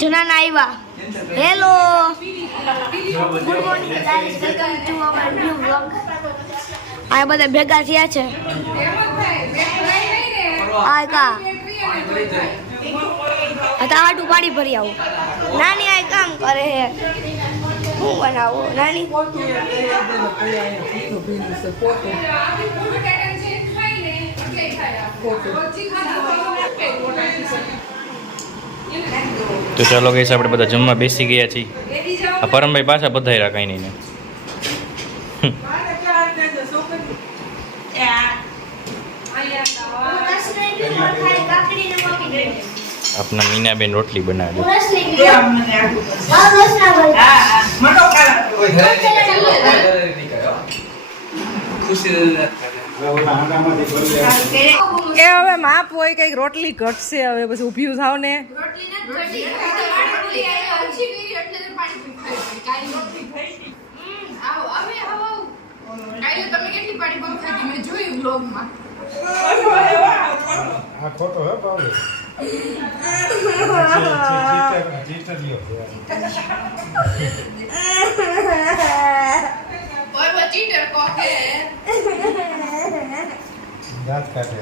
જનાના આવ્યા. Hello good morning guys, welcome to our new vlog. આ બધા ભેગા થયા છે. આ કા તાટુ પાણી ભરી આવું. નાની આ કામ કરે હે. હું બનાવું નાની? તો ચાલો ગઈશ, આપણે બધા જમવા બેસી ગયા છીએ. આ પરમભાઈ પાછા બધાયરા કઈ નહીં ને. આપના મીનાબેન રોટલી બનાવે. એ હવે માપ હોય કઈક રોટલી ઘટશે. હવે પછી ઉભ્યું થાવ ને.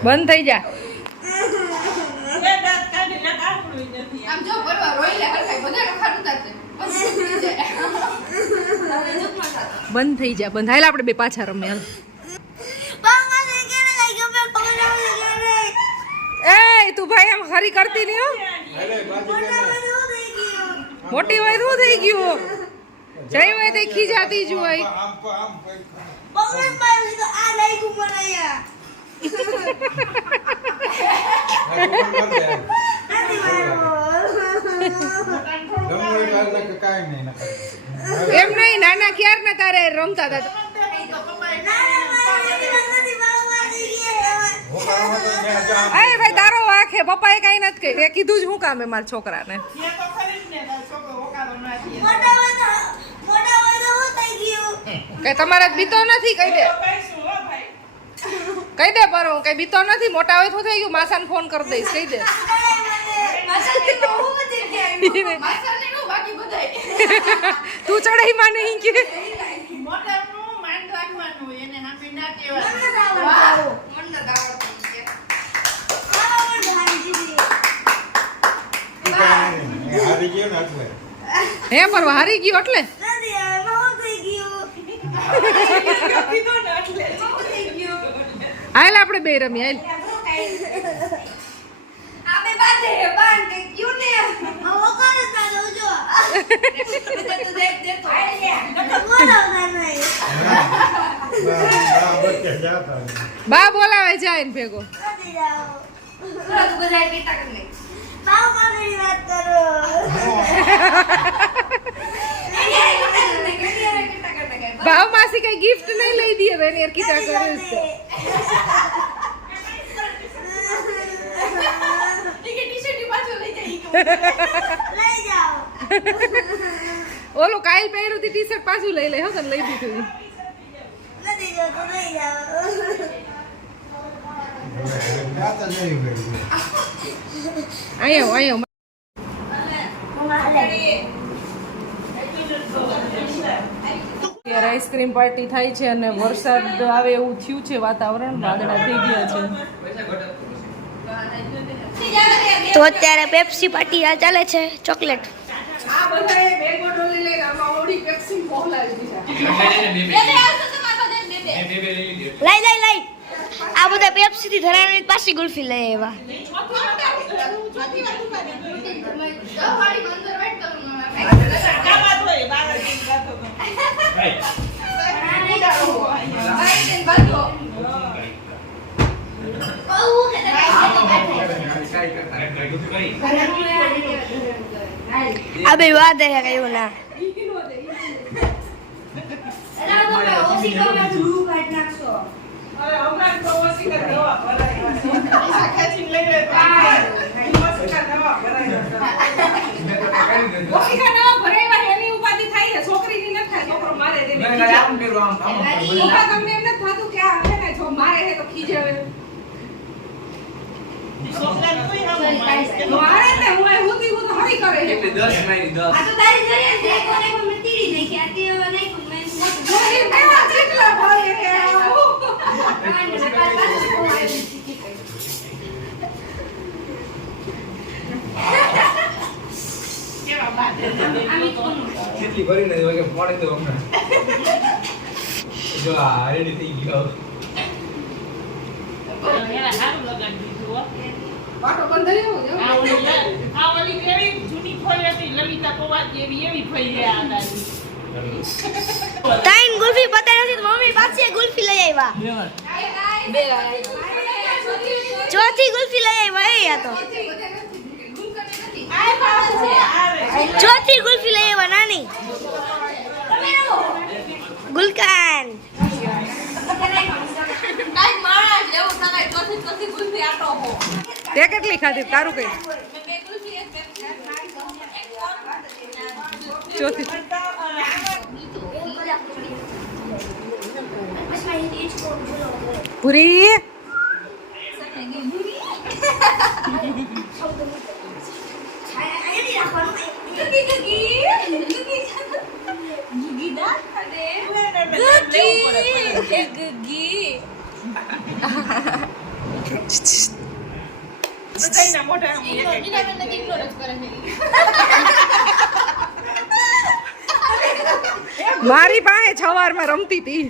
બંધ થઈ જા. બંધ થઈ જા. બંધાયેલા આપણે બે પાછા રમે. એ તું ભાઈ આમ ખરી કરતી નહીં હો. મોટી હોય શું થઈ ગયું? જઈ હોય તો ખીજાતી જ હોય. એમ નહીં, નાના ક્યાર ના તારે રમતા હતા. ભાઈ તારો વાંક હે. પપ્પાએ કઈ નથી કહ્યું. એ કીધું જ શું કામ હે મારા છોકરાને? કઈ તમારા બીતો નથી. કહી દે, કહી દે. પર કઈ બીતો નથી. મોટા હોય તો થઈ ગયું. માસાને ફોન કરી દઈશ. કહી દે. તું ચડાઈ માં નહીં કે હે પર હારી ગયો એટલે હાલ આપણે બે રમી. હાલ બા બોલાવે જાય ને ભેગો. ભાવ માસી કઈ ગિફ્ટ નહીં લઈ દે. બેન યાર કીધા કરે ઓલું કાલ પહેર્યું ટી શર્ટ પાછું લઈ લે. હો તને લઈ દીધું. આયો આઈસ્ક્રીમ પાર્ટી થાય છે અને વરસાદ આવે એવું થયું છે. વાતાવરણ વાદળા થઈ ગયા છે. તો અત્યારે પેપ્સી પાર્ટી આ ચાલે છે. ચોકલેટ લઈ આ બધા પેપ્સી થી ધરાવી પાછી ગુલ્ફી લઈ આવ્યા. આ બે વાત હે કયું ના મારે એટલે 10 મારી 10 આ તો તારી ઘરે દેખો ને મેં તીડી નાખી આ તે નહીં મેં એવા જેટલા ભાઈ કે કેટલી ભરીને કે ફોડી દો હમણાં જો આ રેડી થઈ ગયો વાટો બંધ રહ્યો જો તાઈન ગુલ્ફી પતા નથી તો મમ્મી પાસે ગુલ્ફી લઈ આવ્યા ચોથી ગુલ્ફી લઈ આવ્યા એ આ તો ચોથી ગુલ્ફી લઈ આવ્યા નાની ગુલકાન તે કેટલી ખાધી તારું કઈ ચોથી પૂરી મારી પાસે છવારમાં રમતી હતી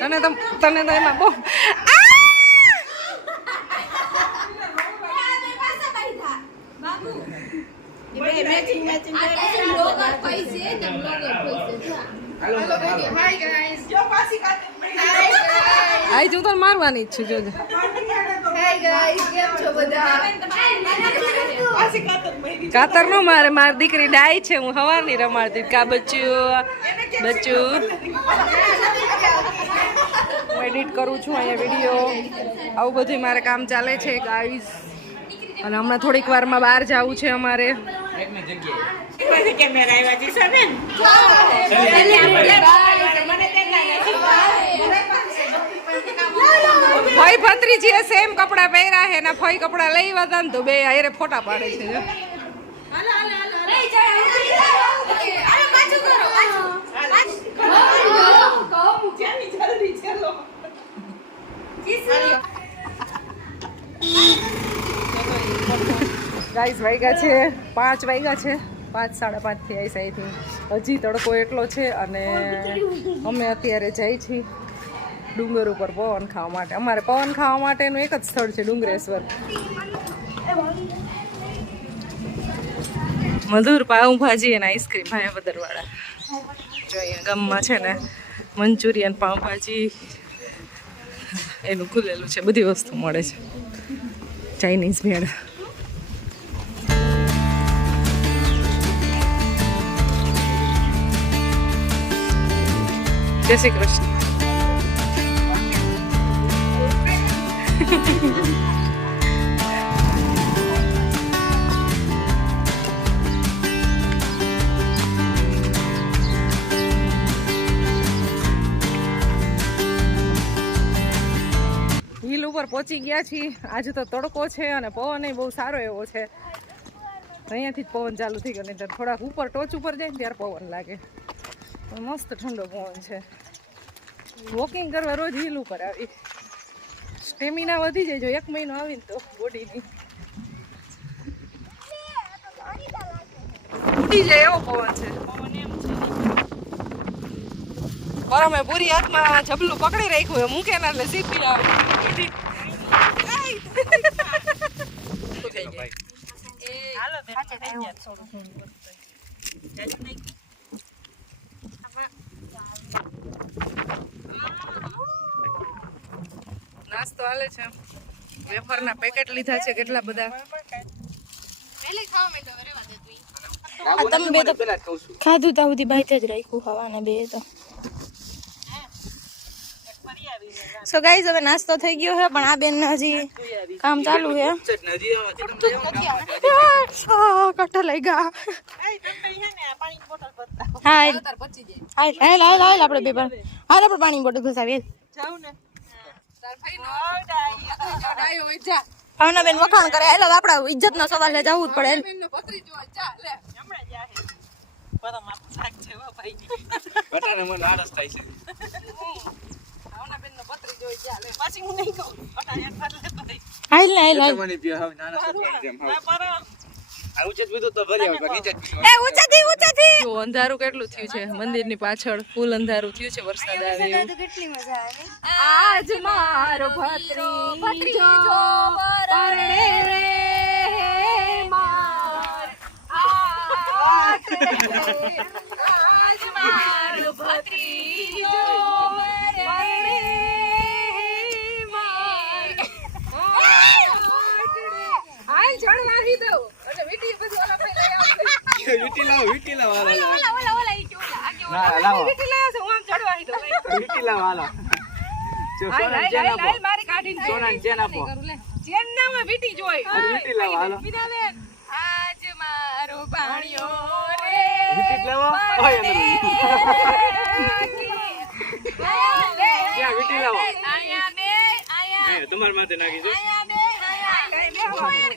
તને તો એમાં બહુ આઈ હું તો મારવાની જ છું જોજે કાતર નો મારે મારી દીકરી ડાય છે હું હવારની રમાડતી કા બચ્ચું હું એડિટ કરું છું અહીંયા વિડીયો આવું બધું મારે કામ ચાલે છે ગાઈસ અને હમણાં થોડીક વારમાં બહાર જવું છે અમારે ફઈ ભત્રીજીએ સેમ કપડા પહેર્યા હે ને ફઈ કપડા લઈ હતા ને તો બે હારે ફોટા પાડે છે જો ગાઈસ વાગ્યા છે 5 વાગ્યા છે 5 5:30 થી આઈસ આઈ થિંક હજી તડકો એટલો છે અને અમે અત્યારે જઈ છીએ ડુંગર ઉપર પવન ખાવા માટે અમારે પવન ખાવા માટેનું એક જ સ્થળ છે ડુંગરેશ્વર મધુર પાઉંભાજી અને આઈસ્ક્રીમ ભાયાવદરવાળા જો અહીંયા ગામમાં છે ને મંચુરિયન પાઉંભાજી એનું ખુલેલું છે બધી વસ્તુ મળે છે ચાઇનીઝ ભેળ જય શ્રી કૃષ્ણ હિલ ઉપર પહોંચી ગયા છીએ આજે તો તડકો છે અને પવન બહુ સારો એવો છે અહીંયાથી જ પવન ચાલુ થઈ ગયો નહીં થોડાક ઉપર ટોચ ઉપર જાય ને ત્યારે પવન લાગે મસ્ત ઠંડો પવન છે વોકિંગ કરવા રોજ હિલ ઉપર આવી સ્ટેમિના વધી જાય જો 1 મહિનો આવીને તો બોડીની ઉડી જાય એવો પવન છે બરાબર મેં પૂરી હાથમાં જબલું પકડી રાખ્યું હોય મૂકે ને એટલે સીધી આવે નાસ્તો હાલે છે વેફરના પેકેટ લીધા છે કેટલા બધા તમે બે તો ખાધું તા સુધી બાઈત જ રાખ્યું ખાવાને બે તો સો ગાઈઝ હવે નાસ્તો થઈ ગયો છે પણ આ બેન હજી કામ ચાલુ છે કટ્ટા લઈ ગયા હા આપણે બે હાલ આપણે પાણી બોટલ ઘસાવીએ ભાવનાબેન વખાણ કરે એટલે આપડા ઇજ્જત નો સવાલ છે, જવું જ પડે. બટાને મને આળસ થાય છે. હાલ ને હાલ મને પીવા હવે નાના છોકરાની જેમ હાવ. આ ઉચેત પીધું તો ભલે આવે, નીચે જ પીવા. એ ઊંચાથી જો અંધારું કેટલું થયું છે મંદિરની પાછળ, ફૂલ અંધારું થયું છે, વરસાદ આવે એવું. કેટલી મજા આવે. આજ મારો ભત્રીજો પરણે રે માર. આજ મારો ભત્રીજો પરણે માર. હાલ ચડવાહી દઉં અને વીટી બધું ઓલા ભાઈ લઈ આવશે. વીટી લાવો, વીટી લાવો, હાલો, લાવો. ઓલા ઈ કે ઓલા આગે ના, લાવો. વીટી લઈ આવશે, હું આમ ચડવાહી દઉં. વીટી લાવો, હાલો. જો હાલ સોનાની હાલ ચેન હાલ આપો. હાલ મારી કાઢીને સોનાની ચેન આપો. ચેન ના માં વીટી જોઈ. વીટી લાવો, હાલો. બીનાબેન આજ મારો ભાણિયો રે વીટી જ લાવો. ઓય, અંદર વીટી. ક્યાં વીટી લાવો? આયા બે આયા એ, તમારા માથે નાખી દો. આયા બે આયા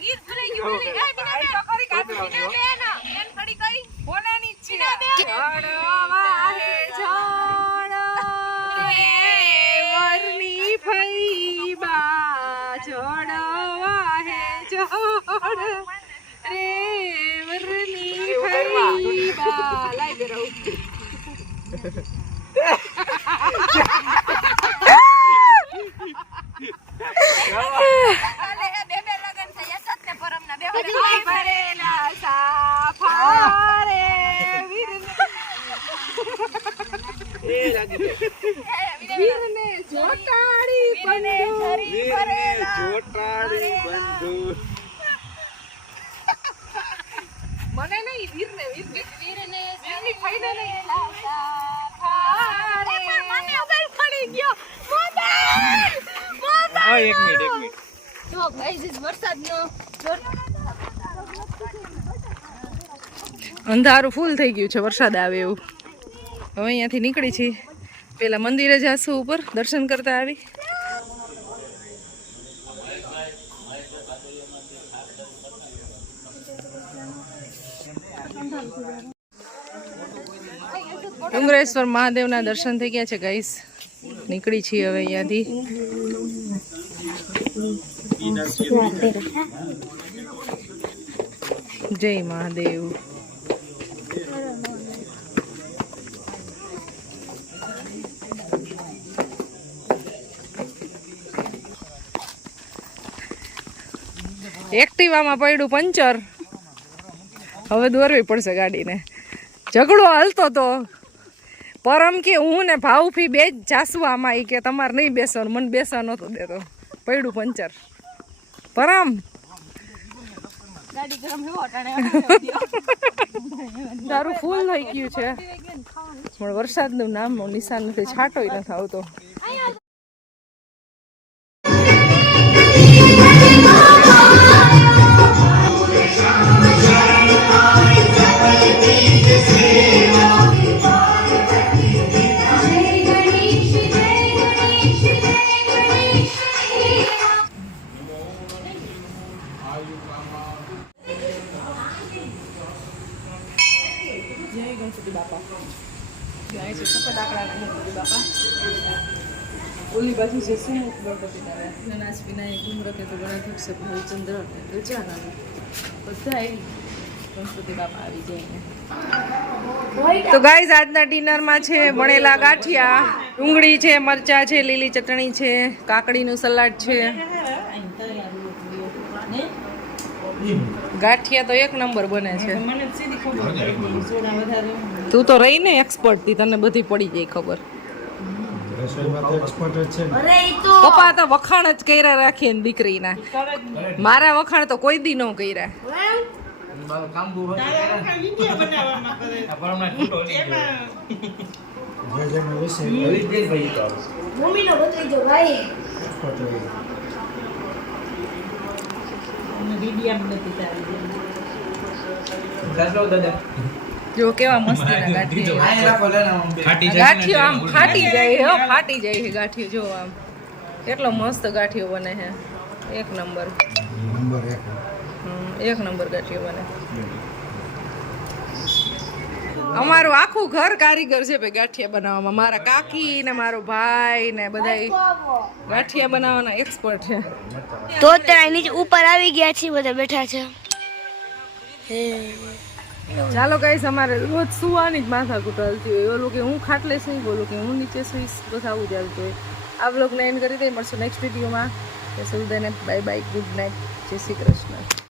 ગીત ભૂલાઈ ગયું ભૂલી ગઈ બીનાબેન તો ખરી કાઢી બીનાબેન બેન ખડી કઈ બોલાની છે ચડવા હે ઝાડ એ વરલી ફઈબા ચડવા હે ઝાડ રે વરલી ફઈબા લાઈ દે રહું ભરેલા સાફા રે વીરને જોટાડી બંધુ વીરને જોટાડી બંધુ. મને નહીં વીરને વીરને વીરની ફાયદા નહીં સાફા રે મને ઉભેલ પડી ગયો હા, એક મિનિટ. જો ગાઈસ વરસાદનો અંધારું ફૂલ થઈ ગયું છે, વરસાદ આવે એવું. હવે અહીંયાથી નીકળી છીએ, પેલા મંદિરે જાશું ઉપર દર્શન કરતા આવી. ડુંગરેશ્વર મહાદેવના દર્શન થઈ ગયા છે ગાઈસ. નીકળી છીએ હવે અહીંયાથી. જય મહાદેવ. એક્ટિવામાં પડ્યું પંચર, હવે દોરવી પડશે ગાડીને. ઝઘડો હાલતો તો પરમ કે હું ને ભાવફી બે જ જાસુ આમાં, ઈ કે તમારે નહીં બેસવાનું, મને બેસવા નહોતો દેતો, પડ્યું પંચર. પરમ ગાડી ગરમ હેવો અટાણે દારૂ ફૂલ થઈ ગયું છે, પણ વરસાદનું નામ નિશાન નથી, છાંટોય નથી આવતો. ઓલી બાજુ છે સુમુખ ગણપતિ દાદા, ગણાસ વિનાયક ઉમરકે તો ગણાધ્યક્ષ ભાલચંદ્ર ગજાનંદ બધા ગણપતિ બાપા આવી જાય. તો ગાઈઝ આજના ડિનરમાં છે વણેલા ગાંઠિયા, ડુંગળી છે, મરચા છે, લીલી ચટણી છે, કાકડીનું સલાડ છે. ગાંઠિયા તો એક નંબર બને છે. તું તો રહી ને એક્સપર્ટ થી, તને બધી પડી જાય ખબર. પપ્પા તો વખાણ જ કર્યા રાખીએ ને દીકરીના, મારા વખાણ તો કોઈ દી ન કર્યા. મમ્મીનો ભત્રીજો ભાઈ જો કેવા મસ્તીના ગાંઠિયા, ગાંઠિયો આમ ફાટી જાય, હો ફાટી જાય છે ગાંઠિયો. જો આમ કેટલો મસ્ત ગાંઠિયો બને છે, એક નંબર. એક નંબર ગાંઠિયા બને. અમારું આખું ઘર કારીગર છે ભાઈ ગાંઠિયા બનાવવામાં. મારા કાકી ને મારો ભાઈ ને બધા ગાંઠિયા બનાવવાના એક્સપર્ટ છે. તો અત્યારે નીચે ઉપર આવી ગયા છીએ, બધા બેઠા છે. ચાલો ગાઈસ, અમારે રોજ સુવાની જ માથાકૂટ હાલતી હોય. ઓલું કે હું ખાટલે સુઈ, બોલું કે હું નીચે સુઈશ, બસ આવું જ હાલતું હોય. આ વ્લોગને એન્ડ કરી દઈએ. મળશું નેક્સ્ટ વિડીયોમાં. ત્યાં સુધી બાય બાય, ગુડ નાઇટ, જય શ્રી કૃષ્ણ.